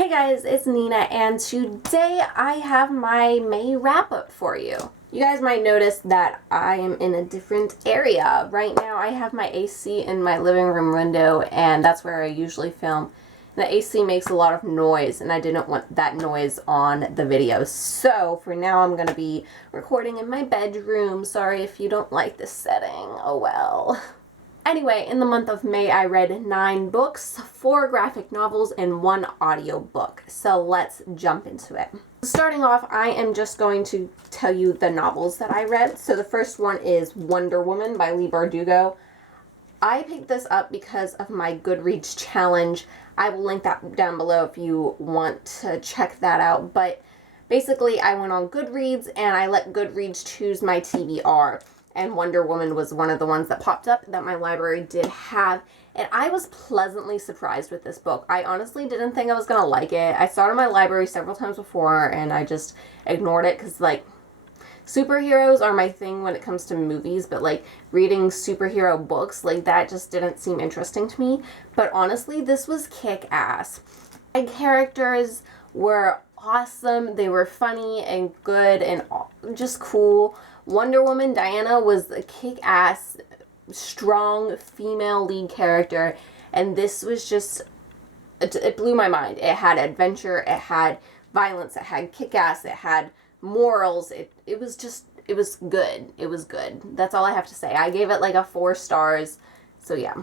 Hey guys, it's Nina, and today I have my May wrap-up for you. You guys might notice that I am in a different area. Right now I have my AC in my living room window, and that's where I usually film. And the AC makes a lot of noise, and I didn't want that noise on the video. So for now I'm going to be recording in my bedroom. Sorry if you don't like this setting. Oh well. Anyway, in the month of May, I read 9 books, 4 graphic novels, and 1 audiobook. So let's jump into it. Starting off, I am just going to tell you the novels that I read. So the first one is Wonder Woman by Leigh Bardugo. I picked this up because of my Goodreads challenge. I will link that down below if you want to check that out. But basically, I went on Goodreads and I let Goodreads choose my TBR. And Wonder Woman was one of the ones that popped up that my library did have. And I was pleasantly surprised with this book. I honestly didn't think I was going to like it. I saw it in my library several times before, and I just ignored it because, like, superheroes are my thing when it comes to movies, but, like, reading superhero books, like, that just didn't seem interesting to me. But honestly, this was kick-ass. My characters were awesome. They were funny and good and just cool. Wonder Woman Diana was a kick-ass, strong female lead character, and this was just, it blew my mind. It had adventure, it had violence, it had kick-ass, it had morals. It was good. It was good. That's all I have to say. I gave it like a 4 stars, so yeah.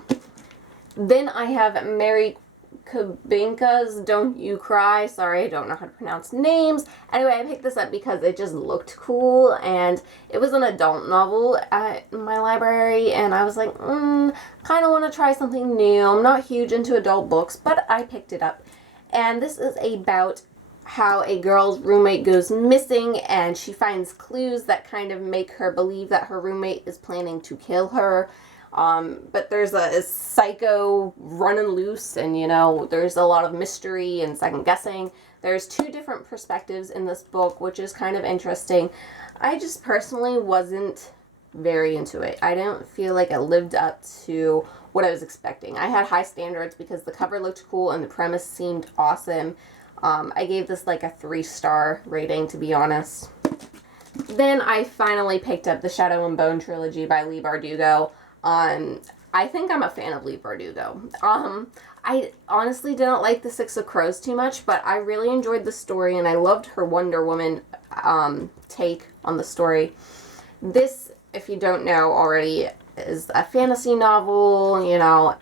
Then I have Mary Kubinka's Don't You Cry. Sorry, I don't know how to pronounce names. Anyway, I picked this up because it just looked cool, and it was an adult novel at my library, and I was like, kind of want to try something new. I'm not huge into adult books, but I picked it up. And this is about how a girl's roommate goes missing, and she finds clues that kind of make her believe that her roommate is planning to kill her. But there's a psycho running loose, and, you know, there's a lot of mystery and second guessing. There's 2 different perspectives in this book, which is kind of interesting. I just personally wasn't very into it. I didn't feel like it lived up to what I was expecting. I had high standards because the cover looked cool and the premise seemed awesome. I gave this like a 3-star rating, to be honest. Then I finally picked up the Shadow and Bone trilogy by Leigh Bardugo. I think I'm a fan of Leigh Bardugo. I honestly didn't like the Six of Crows too much, but I really enjoyed the story, and I loved her Wonder Woman take on the story. This, if you don't know already, is a fantasy novel. You know,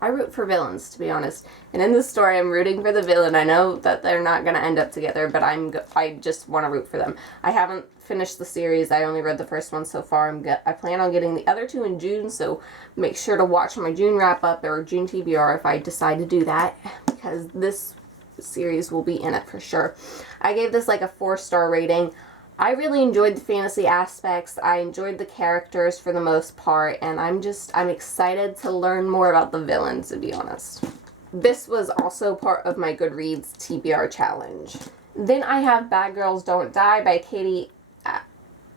I root for villains, to be honest. And in this story, I'm rooting for the villain. I know that they're not going to end up together, but I just want to root for them. I haven't finished the series. I only read the first one so far. I plan on getting the other 2 in June, so make sure to watch my June wrap-up or June TBR if I decide to do that, because this series will be in it for sure. I gave this like a 4-star rating. I really enjoyed the fantasy aspects. I enjoyed the characters for the most part, and I'm excited to learn more about the villains, to be honest. This was also part of my Goodreads TBR challenge. Then I have Bad Girls Don't Die by Katie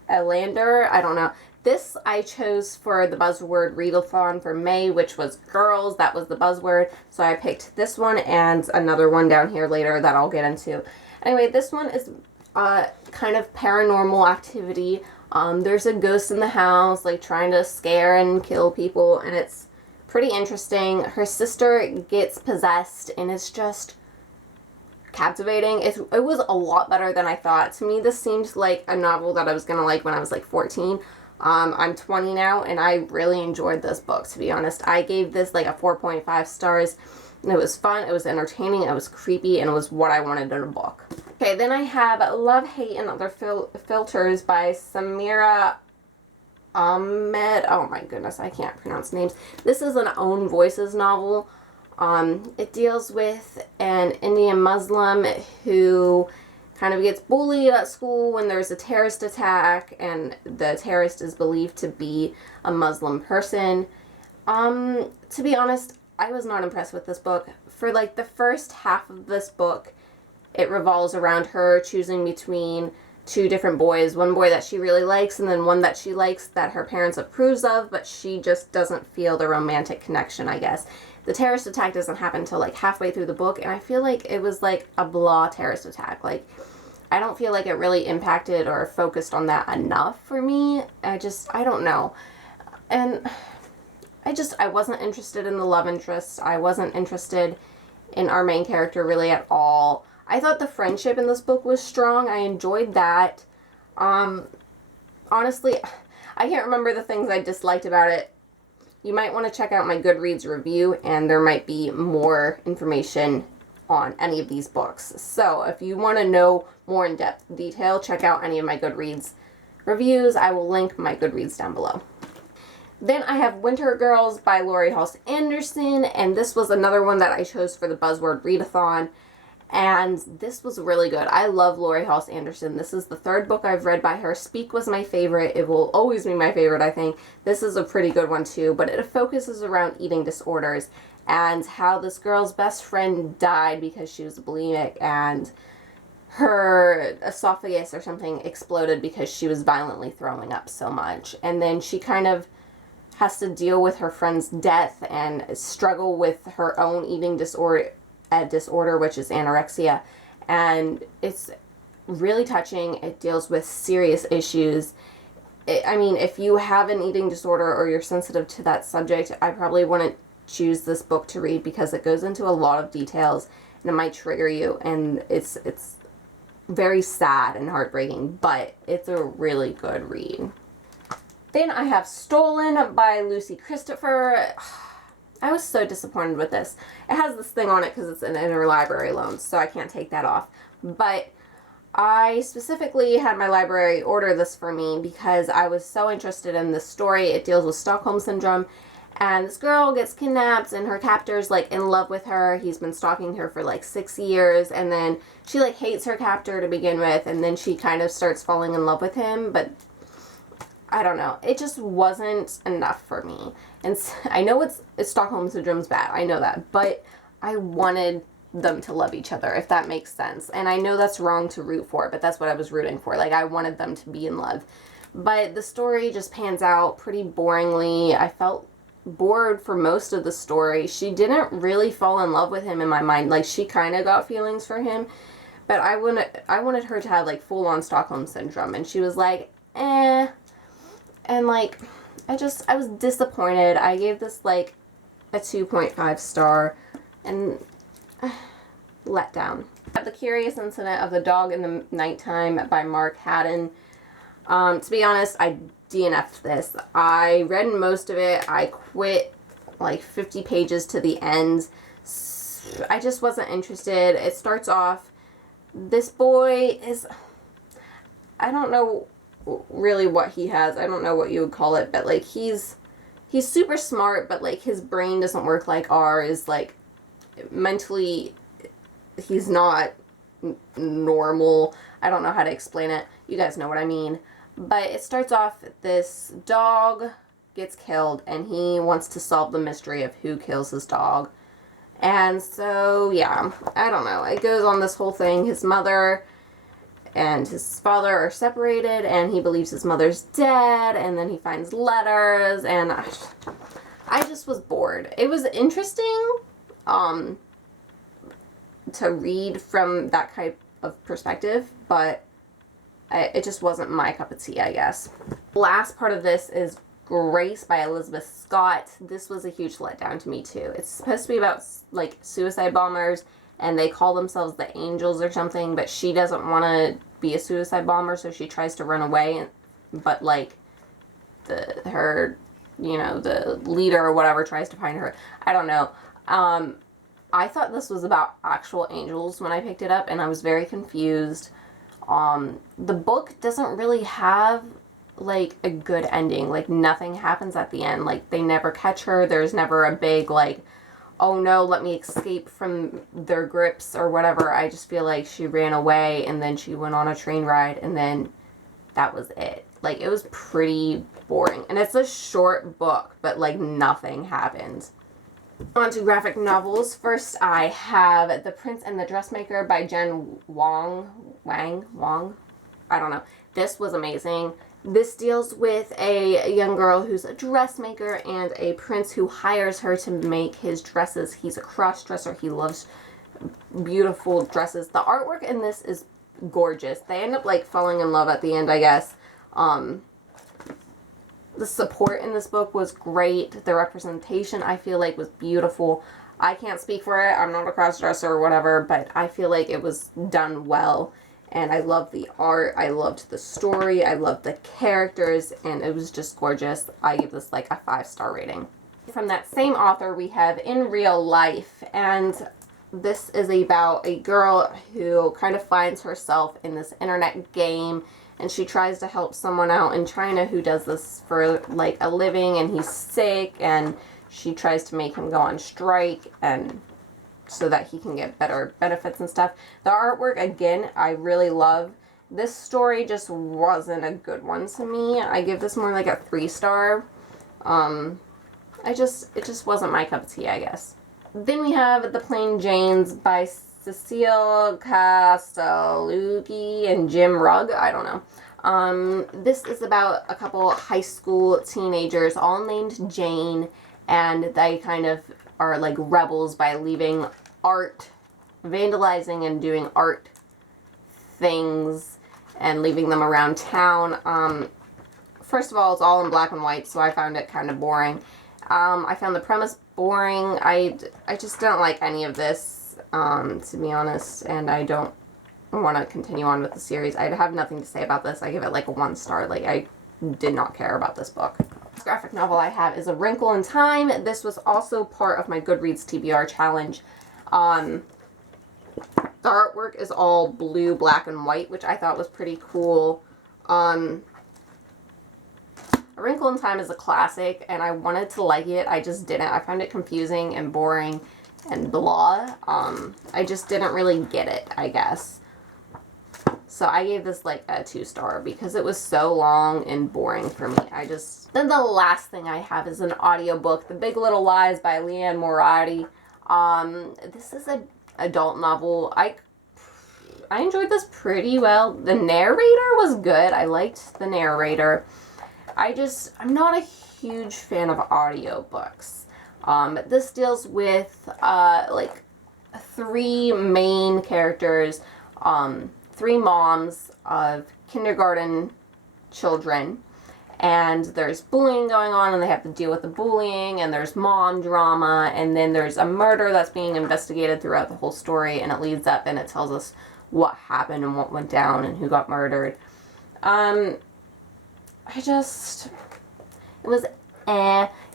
Elander. I don't know. This I chose for the buzzword readathon for May, which was girls. That was the buzzword. So I picked this one and another one down here later that I'll get into. Anyway, this one is kind of paranormal activity. There's a ghost in the house, like, trying to scare and kill people, and it's pretty interesting. Her sister gets possessed, and it's just captivating. It was a lot better than I thought. To me, this seemed like a novel that I was gonna like when I was like 14. I'm 20 now, and I really enjoyed this book, to be honest. I gave this like a 4.5 stars. And it was fun, it was entertaining, it was creepy, and it was what I wanted in a book. Okay, then I have Love, Hate, and Other Filters by Samira Ahmed. Oh my goodness, I can't pronounce names. This is an Own Voices novel. It deals with an Indian Muslim who kind of gets bullied at school when there's a terrorist attack, and the terrorist is believed to be a Muslim person. To be honest, I was not impressed with this book. For like the first half of this book, it revolves around her choosing between 2 different boys. One boy that she really likes, and then one that she likes that her parents approves of, but she just doesn't feel the romantic connection, I guess. the terrorist attack doesn't happen until like halfway through the book, and I feel like it was like a blah terrorist attack. Like, I don't feel like it really impacted or focused on that enough for me. I don't know. And I wasn't interested in the love interest. I wasn't interested in our main character really at all. I thought the friendship in this book was strong. I enjoyed that. Honestly, I can't remember the things I disliked about it. You might want to check out my Goodreads review, and there might be more information on any of these books. So if you want to know more in-depth detail, check out any of my Goodreads reviews. I will link my Goodreads down below. Then I have Winter Girls by Laurie Halse Anderson, and this was another one that I chose for the Buzzword Readathon, and this was really good. I love Laurie Halse Anderson. This is the third book I've read by her. Speak was my favorite. It will always be my favorite, I think. This is a pretty good one too, but it focuses around eating disorders and how this girl's best friend died because she was bulimic, and her esophagus or something exploded because she was violently throwing up so much. And then she kind of has to deal with her friend's death and struggle with her own eating disorder, which is anorexia. And it's really touching. It deals with serious issues. I mean, if you have an eating disorder or you're sensitive to that subject, I probably wouldn't choose this book to read because it goes into a lot of details and it might trigger you, and it's very sad and heartbreaking, but it's a really good read. Then I have Stolen by Lucy Christopher. I was so disappointed with this. It has this thing on it because it's an interlibrary loan, so I can't take that off. But I specifically had my library order this for me because I was so interested in this story. It deals with Stockholm Syndrome, and this girl gets kidnapped and her captor's like in love with her. He's been stalking her for like 6 years, and then she like hates her captor to begin with, and then she kind of starts falling in love with him, but I don't know. It just wasn't enough for me. And I know it's Stockholm Syndrome's bad. I know that. But I wanted them to love each other, if that makes sense. And I know that's wrong to root for, but that's what I was rooting for. Like, I wanted them to be in love. But the story just pans out pretty boringly. I felt bored for most of the story. She didn't really fall in love with him in my mind. Like, she kind of got feelings for him. But I wanted her to have, like, full-on Stockholm Syndrome. And she was like, eh. And, like, I was disappointed. I gave this, like, a 2.5 star, and let down. The Curious Incident of the Dog in the Nighttime by Mark Haddon. To be honest, I DNF'd this. I read most of it. I quit, like, 50 pages to the end. I just wasn't interested. It starts off, this boy is, I don't know really what he has. I don't know what you would call it, but like he's super smart, but like his brain doesn't work like ours. Like mentally he's not normal. I don't know how to explain it. You guys know what I mean. But it starts off, this dog gets killed and he wants to solve the mystery of who kills his dog. And so yeah, I don't know. It goes on this whole thing. His mother and his father are separated, and he believes his mother's dead, and then he finds letters, and I just was bored. It was interesting to read from that type of perspective, but it just wasn't my cup of tea, I guess. The last part of this is Grace by Elizabeth Scott. This was a huge letdown to me too. It's supposed to be about like suicide bombers, and they call themselves the Angels or something, but she doesn't want to be a suicide bomber, so she tries to run away, but like the leader or whatever tries to find her. I don't know. I thought this was about actual angels when I picked it up, and I was very confused. The book doesn't really have like a good ending. Like nothing happens at the end. Like they never catch her. There's never a big like, oh no, let me escape from their grips or whatever. I just feel like she ran away and then she went on a train ride and then that was it. Like, it was pretty boring. And it's a short book, but like nothing happened. On to graphic novels. First, I have The Prince and the Dressmaker by Jen Wang. I don't know. This was amazing. This deals with a young girl who's a dressmaker and a prince who hires her to make his dresses. He's a cross-dresser. He loves beautiful dresses. The artwork in this is gorgeous. They end up like falling in love at the end, I guess. The support in this book was great. The representation, I feel like, was beautiful. I can't speak for it. I'm not a cross-dresser or whatever, but I feel like it was done well. And I loved the art. I loved the story. I loved the characters. And it was just gorgeous. I give this like a 5-star rating. From that same author, we have In Real Life. And this is about a girl who kind of finds herself in this internet game. And she tries to help someone out in China who does this for like a living. And he's sick. And she tries to make him go on strike. And so that he can get better benefits and stuff. The artwork, again, I really love. This story just wasn't a good one to me. I give this more like a 3-star. It just wasn't my cup of tea, I guess. Then we have The Plain Janes by Cecile Castellucci and Jim Rugg. I don't know. This is about a couple high school teenagers, all named Jane, and they kind of are like rebels by leaving art, vandalizing and doing art things and leaving them around town. First of all, it's all in black and white, so I found it kind of boring. I found the premise boring. I just don't like any of this, to be honest, and I don't want to continue on with the series. I have nothing to say about this. I give it like a 1-star. Like, I did not care about this book. Graphic novel I have is A Wrinkle in Time. This was also part of my Goodreads TBR challenge. The artwork is all blue, black, and white, which I thought was pretty cool. A Wrinkle in Time is a classic, and I wanted to like it. I just didn't. I found it confusing and boring and blah. I just didn't really get it, I guess. So I gave this like a 2-star because it was so long and boring for me. Then the last thing I have is an audiobook, The Big Little Lies by Leanne Moriarty. This is an adult novel. I enjoyed this pretty well. The narrator was good. I liked the narrator. I'm not a huge fan of audiobooks. This deals with like 3 main characters, 3 moms of kindergarten children, and there's bullying going on and they have to deal with the bullying, and there's mom drama, and then there's a murder that's being investigated throughout the whole story, and it leads up and it tells us what happened and what went down and who got murdered.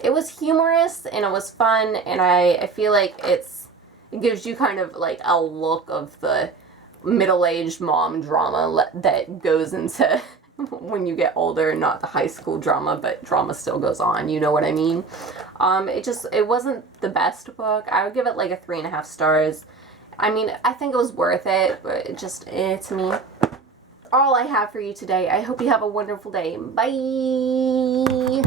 It was humorous and it was fun, and I feel like it gives you kind of like a look of the middle-aged mom drama that goes into when you get older, not the high school drama, but drama still goes on, you know what I mean? It wasn't the best book. I would give it like a 3.5 stars. I mean, I think it was worth it, but to me. All I have for you today. I hope you have a wonderful day. Bye!